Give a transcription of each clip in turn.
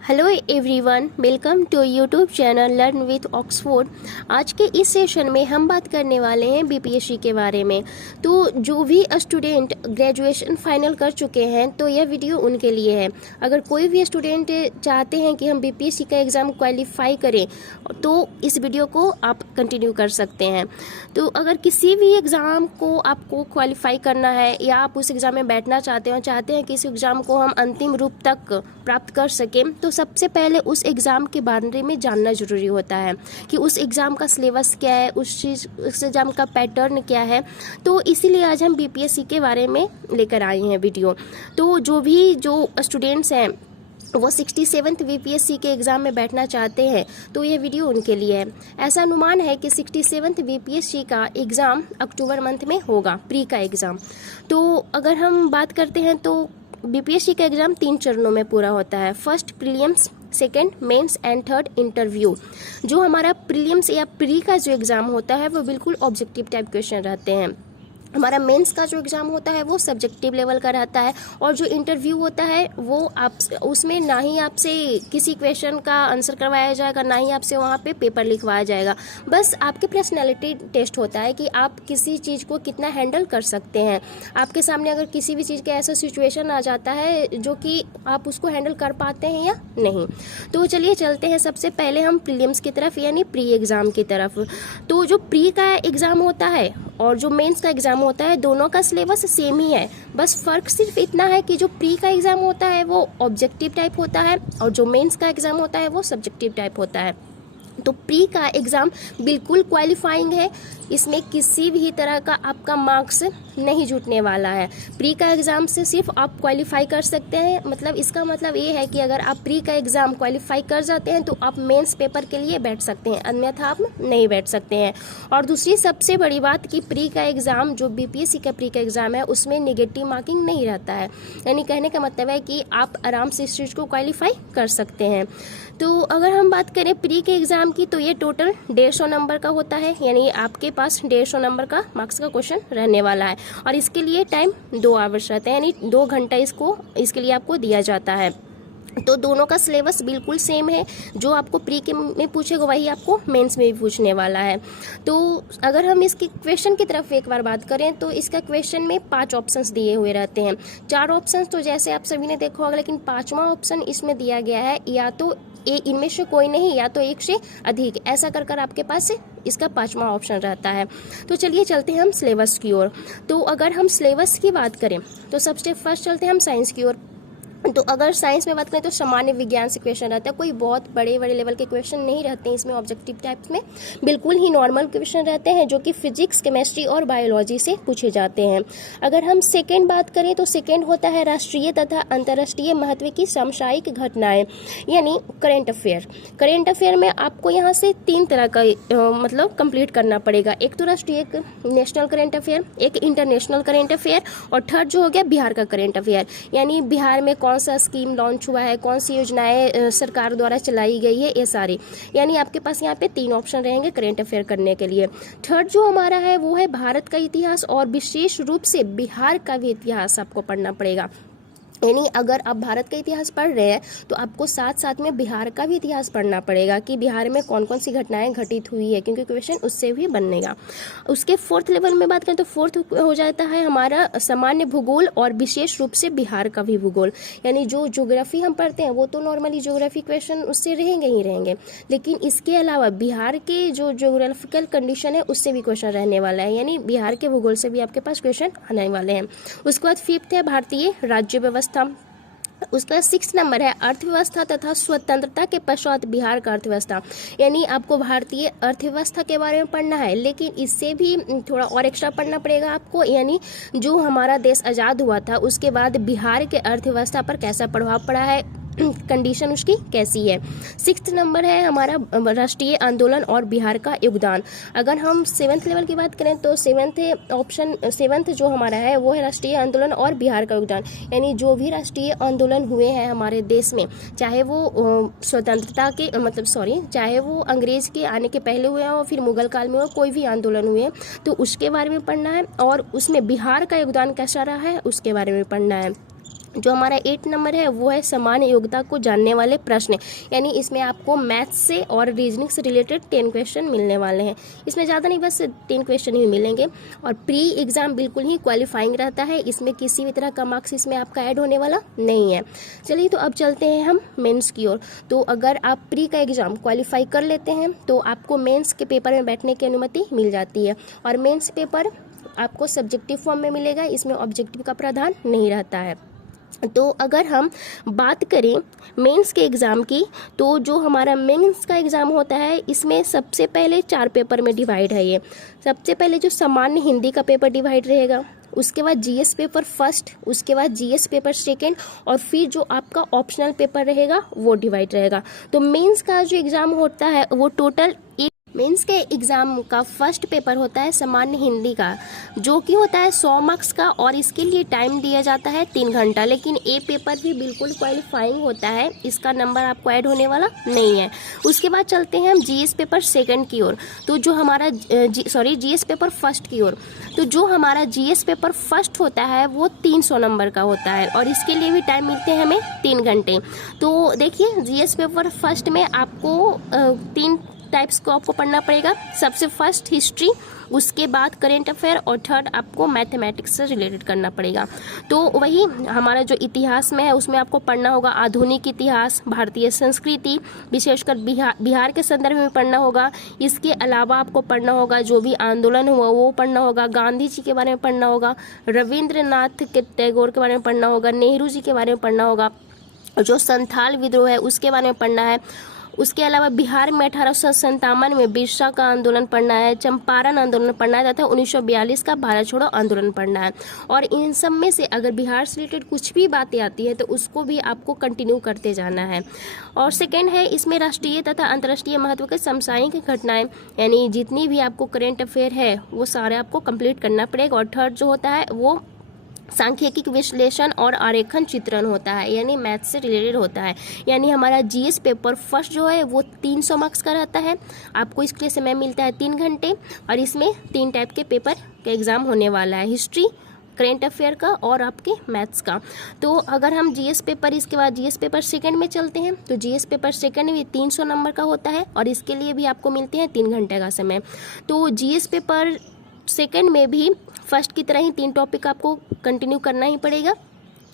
Hello everyone, welcome to YouTube channel learn with Oxford. आज के इस सेशन में हम बात करने वाले हैं बीपीएससी के बारे में। तो जो भी स्टूडेंट ग्रेजुएशन फाइनल कर चुके हैं तो यह वीडियो उनके लिए है। अगर कोई भी स्टूडेंट चाहते हैं कि हम बीपीएससी का एग्ज़ाम क्वालिफाई करें तो इस वीडियो को आप कंटिन्यू कर सकते हैं। तो अगर किसी भी एग्ज़ाम को आपको क्वालिफाई करना है या आप उस एग्ज़ाम में बैठना चाहते हैं कि इस एग्ज़ाम को हम अंतिम रूप तक प्राप्त कर सकें, तो सबसे पहले उस एग्ज़ाम के बारे में जानना ज़रूरी होता है कि उस एग्ज़ाम का सिलेबस क्या है, उस एग्ज़ाम का पैटर्न क्या है। तो इसीलिए आज हम बीपीएससी के बारे में लेकर आए हैं वीडियो। तो जो स्टूडेंट्स हैं वो 67th बीपीएससी के एग्ज़ाम में बैठना चाहते हैं तो ये वीडियो उनके लिए है। ऐसा अनुमान है कि 67th बीपीएससी का एग्ज़ाम अक्टूबर मंथ में होगा, प्री का एग्ज़ाम। तो अगर हम बात करते हैं तो बीपीएससी का एग्ज़ाम 3 चरणों में पूरा होता है। First prelims, second mains and third interview. जो हमारा प्रीलिम्स या प्री का जो एग्ज़ाम होता है वो बिल्कुल ऑब्जेक्टिव टाइप क्वेश्चन रहते हैं। हमारा मेंस का जो एग्ज़ाम होता है वो सब्जेक्टिव लेवल का रहता है। और जो इंटरव्यू होता है वो आप उसमें ना ही आपसे किसी क्वेश्चन का आंसर करवाया जाएगा, ना ही आपसे वहाँ पे पेपर लिखवाया जाएगा। बस आपके पर्सनैलिटी टेस्ट होता है कि आप किसी चीज़ को कितना हैंडल कर सकते हैं। आपके सामने अगर किसी भी चीज़ का ऐसा सिचुएशन आ जाता है जो कि आप उसको हैंडल कर पाते हैं या नहीं। तो चलिए चलते हैं सबसे पहले हम प्रीलिम्स की तरफ यानी प्री एग्ज़ाम की तरफ। तो जो प्री का एग्ज़ाम होता है और जो मेंस का एग्ज़ाम होता है दोनों का सिलेबस सेम ही है। बस फ़र्क सिर्फ इतना है कि जो प्री का एग्ज़ाम होता है वो ऑब्जेक्टिव टाइप होता है और जो मेंस का एग्ज़ाम होता है वो सब्जेक्टिव टाइप होता है। तो प्री का एग्ज़ाम बिल्कुल क्वालिफाइंग है, इसमें किसी भी तरह का आपका मार्क्स नहीं जुटने वाला है। प्री का एग्ज़ाम से सिर्फ आप क्वालिफाई कर सकते हैं। मतलब इसका मतलब ये है कि अगर आप प्री का एग्ज़ाम क्वालिफाई कर जाते हैं तो आप मेंस पेपर के लिए बैठ सकते हैं, अन्यथा आप नहीं बैठ सकते हैं। और दूसरी सबसे बड़ी बात कि प्री का एग्ज़ाम जो बीपीएससी का प्री का एग्ज़ाम है उसमें नेगेटिव मार्किंग नहीं रहता है। यानी कहने का मतलब है कि आप आराम से इस चीज़ को क्वालिफाई कर सकते हैं। तो अगर हम बात करें प्री के एग्ज़ाम की तो ये टोटल 150 नंबर का होता है। यानी आपके पास 150 नंबर का मार्क्स का क्वेश्चन रहने वाला है और इसके लिए टाइम 2 आवर्स रहता है, यानी 2 घंटा इसके लिए आपको दिया जाता है। तो दोनों का सिलेबस बिल्कुल सेम है। जो आपको प्री के में पूछेगा वही आपको मेंस में भी पूछने वाला है। तो अगर हम इसके क्वेश्चन की तरफ एक बार बात करें तो इसका क्वेश्चन में 5 ऑप्शंस दिए हुए रहते हैं। 4 ऑप्शंस तो जैसे आप सभी ने देखा होगा, लेकिन 5वां ऑप्शन इसमें दिया गया है या तो इनमें से कोई नहीं या तो एक से अधिक, ऐसा कर कर आपके पास इसका 5वां ऑप्शन रहता है। तो चलिए चलते हैं हम सिलेबस की ओर। तो अगर हम सिलेबस की बात करें तो सबसे फर्स्ट चलते हैं हम साइंस की ओर। तो अगर साइंस में बात करें तो सामान्य विज्ञान से क्वेश्चन रहता है। कोई बहुत बड़े बड़े लेवल के क्वेश्चन नहीं रहते हैं इसमें, ऑब्जेक्टिव टाइप्स में बिल्कुल ही नॉर्मल क्वेश्चन रहते हैं जो कि फिजिक्स, केमिस्ट्री और बायोलॉजी से पूछे जाते हैं। अगर हम सेकेंड बात करें तो सेकेंड होता है राष्ट्रीय तथा अंतर्राष्ट्रीय महत्व की सामयिक घटनाएं यानी करेंट अफेयर। करेंट अफेयर में आपको यहाँ से 3 तरह का मतलब कंप्लीट करना पड़ेगा। एक तो राष्ट्रीय नेशनल करेंट अफेयर, एक इंटरनेशनल करेंट अफेयर और थर्ड जो हो गया बिहार का करेंट अफेयर। यानी बिहार में कौन सा स्कीम लॉन्च हुआ है, कौन सी योजनाएं सरकार द्वारा चलाई गई है, ये सारी। यानी आपके पास यहाँ पे 3 ऑप्शन रहेंगे करेंट अफेयर करने के लिए। थर्ड जो हमारा है वो है भारत का इतिहास और विशेष रूप से बिहार का भी इतिहास आपको पढ़ना पड़ेगा। यानी अगर आप भारत का इतिहास पढ़ रहे हैं तो आपको साथ साथ में बिहार का भी इतिहास पढ़ना पड़ेगा कि बिहार में कौन कौन सी घटनाएं घटित हुई है, क्योंकि क्वेश्चन उससे भी बनेगा। उसके 4th लेवल में बात करें तो 4th हो जाता है हमारा सामान्य भूगोल और विशेष रूप से बिहार का भी भूगोल। यानी जो ज्योग्राफी हम पढ़ते हैं वो तो नॉर्मली ज्योग्राफी क्वेश्चन उससे रहेंगे ही रहेंगे, लेकिन इसके अलावा बिहार के जो ज्योग्राफिकल कंडीशन है उससे भी क्वेश्चन रहने वाला है। यानी बिहार के भूगोल से भी आपके पास क्वेश्चन आने वाले हैं। उसके बाद 5th है भारतीय राज्य व्यवस्था। उसका 6 नंबर है अर्थव्यवस्था तथा स्वतंत्रता के पश्चात बिहार का अर्थव्यवस्था। यानी आपको भारतीय अर्थव्यवस्था के बारे में पढ़ना है, लेकिन इससे भी थोड़ा और एक्स्ट्रा पढ़ना पड़ेगा आपको। यानी जो हमारा देश आज़ाद हुआ था उसके बाद बिहार के अर्थव्यवस्था पर कैसा प्रभाव पड़ा है, कंडीशन उसकी कैसी है। 6th नंबर है हमारा राष्ट्रीय आंदोलन और बिहार का योगदान। अगर हम 7th लेवल की बात करें तो 7th जो हमारा है वो है राष्ट्रीय आंदोलन और बिहार का योगदान। यानी जो भी राष्ट्रीय आंदोलन हुए हैं हमारे देश में, चाहे वो स्वतंत्रता के चाहे वो अंग्रेज के आने के पहले हुए हैं और फिर मुगल काल में हो, कोई भी आंदोलन हुए हैं तो उसके बारे में पढ़ना है और उसमें बिहार का योगदान कैसा रहा है उसके बारे में पढ़ना है। जो हमारा 8 नंबर है वो है सामान्य योग्यता को जानने वाले प्रश्न, यानी इसमें आपको मैथ्स से और रीजनिंग से रिलेटेड 10 क्वेश्चन मिलने वाले हैं। इसमें ज़्यादा नहीं, बस 10 क्वेश्चन ही मिलेंगे और प्री एग्ज़ाम बिल्कुल ही क्वालिफाइंग रहता है, इसमें किसी भी तरह का मार्क्स इसमें आपका ऐड होने वाला नहीं है। चलिए तो अब चलते हैं हम मेंस की ओर। तो अगर आप प्री का एग्ज़ाम क्वालिफाई कर लेते हैं तो आपको मेंस के पेपर में बैठने की अनुमति मिल जाती है और मेंस पेपर आपको सब्जेक्टिव फॉर्म में मिलेगा, इसमें ऑब्जेक्टिव का प्रावधान नहीं रहता है। तो अगर हम बात करें मेंस के एग्ज़ाम की, तो जो हमारा मेंस का एग्ज़ाम होता है इसमें सबसे पहले 4 पेपर में डिवाइड है। ये सबसे पहले जो सामान्य हिंदी का पेपर डिवाइड रहेगा, उसके बाद जीएस पेपर फर्स्ट, उसके बाद जीएस पेपर सेकेंड और फिर जो आपका ऑप्शनल पेपर रहेगा वो डिवाइड रहेगा। तो मेंस का जो एग्ज़ाम होता है वो टोटल मेंस के एग्ज़ाम का फर्स्ट पेपर होता है सामान्य हिंदी का, जो कि होता है 100 मार्क्स का और इसके लिए टाइम दिया जाता है 3 घंटा। लेकिन ए पेपर भी बिल्कुल क्वालिफाइंग होता है, इसका नंबर आपको ऐड होने वाला नहीं है। उसके बाद चलते हैं हम जीएस पेपर सेकंड की ओर। तो जो हमारा जीएस पेपर फर्स्ट की ओर, तो जो हमारा जीएस पेपर फर्स्ट होता है वो 300 नंबर का होता है और इसके लिए भी टाइम मिलते हैं हमें 3 घंटे। तो देखिए जीएस पेपर फर्स्ट में आपको 3 टाइप्स को आपको पढ़ना पड़ेगा। सबसे फर्स्ट हिस्ट्री, उसके बाद करेंट अफेयर और थर्ड आपको मैथमेटिक्स से रिलेटेड करना पड़ेगा। तो वही हमारा जो इतिहास में है उसमें आपको पढ़ना होगा आधुनिक इतिहास, भारतीय संस्कृति, विशेषकर बिहार के संदर्भ में पढ़ना होगा। इसके अलावा आपको पढ़ना होगा जो भी आंदोलन हुआ वो पढ़ना होगा, गांधी जी के बारे में पढ़ना होगा, रविंद्रनाथ के टैगोर के बारे में पढ़ना होगा, नेहरू जी के बारे में पढ़ना होगा, जो संथाल विद्रोह है उसके बारे में पढ़ना है। उसके अलावा बिहार में 1857 में बिरसा का आंदोलन पढ़ना है, चंपारण आंदोलन पढ़ना है तथा 1942 का भारत छोड़ो आंदोलन पढ़ना है। और इन सब में से अगर बिहार से रिलेटेड कुछ भी बातें आती है तो उसको भी आपको कंटिन्यू करते जाना है। और सेकेंड है इसमें राष्ट्रीय तथा अंतर्राष्ट्रीय महत्व के समसामयिक घटनाएं, यानी जितनी भी आपको करेंट अफेयर है वो सारे आपको कंप्लीट करना पड़ेगा। और थर्ड जो होता है वो सांख्यिकी विश्लेषण और आरेखन चित्रण होता है, यानी मैथ से रिलेटेड होता है। यानी हमारा जीएस पेपर फर्स्ट जो है वो 300 मार्क्स का रहता है, आपको इसके लिए समय मिलता है 3 घंटे और इसमें 3 टाइप के पेपर का एग्ज़ाम होने वाला है, हिस्ट्री, करेंट अफेयर का और आपके मैथ्स का। तो अगर हम जीएस पेपर, इसके बाद जीएस पेपर सेकंड में चलते हैं, तो जीएस पेपर सेकंड भी 300 नंबर का होता है और इसके लिए भी आपको मिलते हैं 3 घंटे का समय। तो जीएस पेपर सेकंड में भी फर्स्ट की तरह ही 3 टॉपिक आपको कंटिन्यू करना ही पड़ेगा।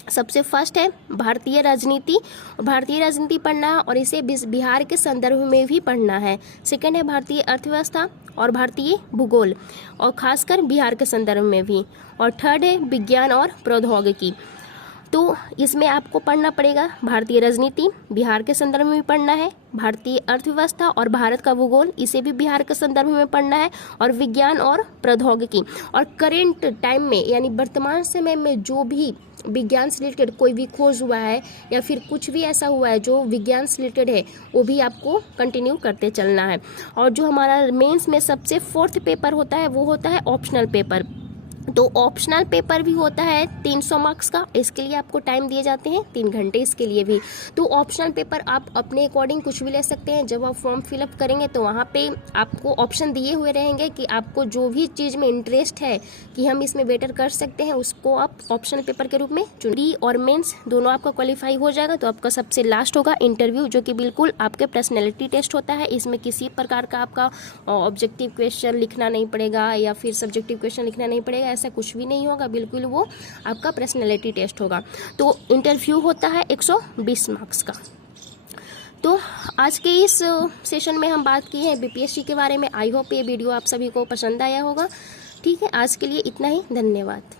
सबसे फर्स्ट है भारतीय राजनीति, भारतीय राजनीति पढ़ना है और इसे बिहार के संदर्भ में भी पढ़ना है। सेकंड है भारतीय अर्थव्यवस्था और भारतीय भूगोल और खासकर बिहार के संदर्भ में भी। और थर्ड है विज्ञान और प्रौद्योगिकी। तो इसमें आपको पढ़ना पड़ेगा भारतीय राजनीति, बिहार के संदर्भ में भी पढ़ना है, भारतीय अर्थव्यवस्था और भारत का भूगोल, इसे भी बिहार के संदर्भ में पढ़ना है, और विज्ञान और प्रौद्योगिकी। और करेंट टाइम में यानी वर्तमान समय में जो भी विज्ञान से रिलेटेड कोई भी खोज हुआ है या फिर कुछ भी ऐसा हुआ है जो विज्ञान से रिलेटेड है वो भी आपको कंटिन्यू करते चलना है। और जो हमारा मेंस में सबसे फोर्थ पेपर होता है वो होता है ऑप्शनल पेपर। तो ऑप्शनल पेपर भी होता है 300 मार्क्स का, इसके लिए आपको टाइम दिए जाते हैं 3 घंटे इसके लिए भी। तो ऑप्शनल पेपर आप अपने अकॉर्डिंग कुछ भी ले सकते हैं। जब आप फॉर्म फिलअप करेंगे तो वहाँ पे आपको ऑप्शन दिए हुए रहेंगे कि आपको जो भी चीज़ में इंटरेस्ट है कि हम इसमें बेटर कर सकते हैं उसको आप ऑप्शनल पेपर के रूप में चुनिए। और मेंस दोनों आपका क्वालिफाई हो जाएगा तो आपका सबसे लास्ट होगा इंटरव्यू, जो कि बिल्कुल आपके पर्सनैलिटी टेस्ट होता है। इसमें किसी प्रकार का आपका ऑब्जेक्टिव क्वेश्चन लिखना नहीं पड़ेगा या फिर सब्जेक्टिव क्वेश्चन लिखना नहीं पड़ेगा, ऐसा कुछ भी नहीं होगा, बिल्कुल वो आपका पर्सनैलिटी टेस्ट होगा। तो इंटरव्यू होता है 120 मार्क्स का। तो आज के इस सेशन में हम बात की है बीपीएससी के बारे में। आई होप ये वीडियो आप सभी को पसंद आया होगा। ठीक है, आज के लिए इतना ही, धन्यवाद।